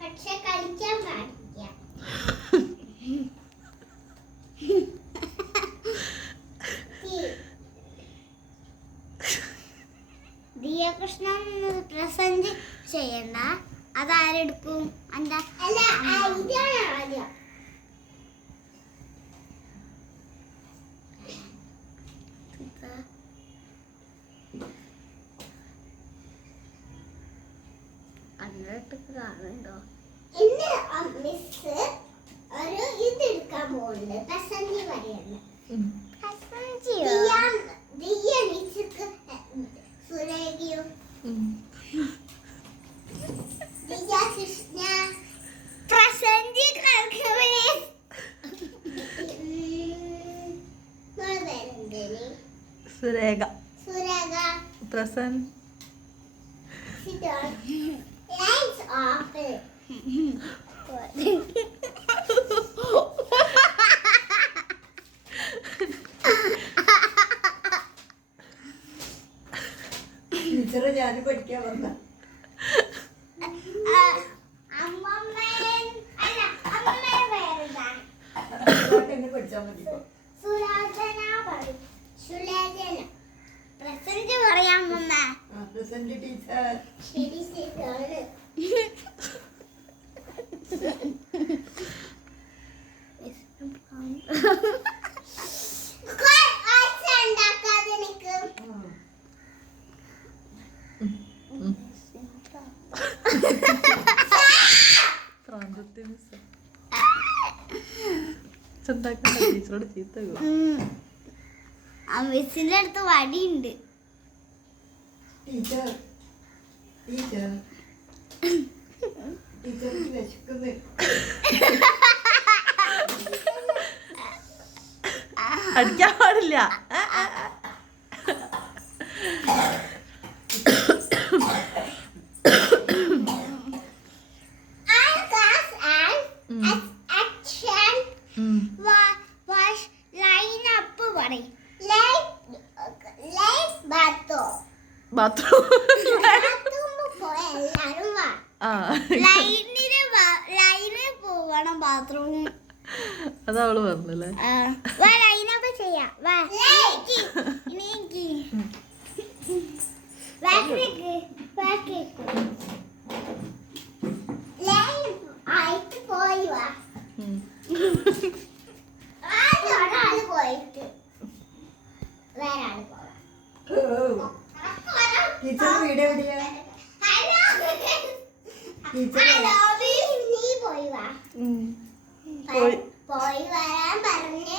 പക്ഷെ കളിക്കാൻ പാടില്ല. ദിയകൃഷ്ണൻ പ്രസന്റ് ചെയ്യണ്ട, അതാരെടുക്കും? കാണുന്നുണ്ടോ? ഇന്ന് മിസ് ഒരു ഇതെടുക്കാൻ പോകുന്നത്, പ്രസന്റ് പറയുന്നത്. സുരേഖയും Krishna present Surekha present teacher ഞാൻ പഠിക്കാൻ വന്ന പഠിച്ചാൽ മതി. പ്രസന്റ് പറയാം പ്രസന്റ് ടീച്ചർ. ടീച്ചറോട് ചീത്ത മിസ്സിന്റെ അടുത്ത് വടിയുണ്ട്. ടീച്ചർ ടീച്ചർ ടീച്ചർക്ക് വിശക്കുന്നു. അടിക്കാൻ പാടില്ല. അതവള് പറഞ്ഞല്ലേ. ടീച്ചർ വീഡിയോ എവിടെയാ? പോയി വരാൻ പറഞ്ഞു.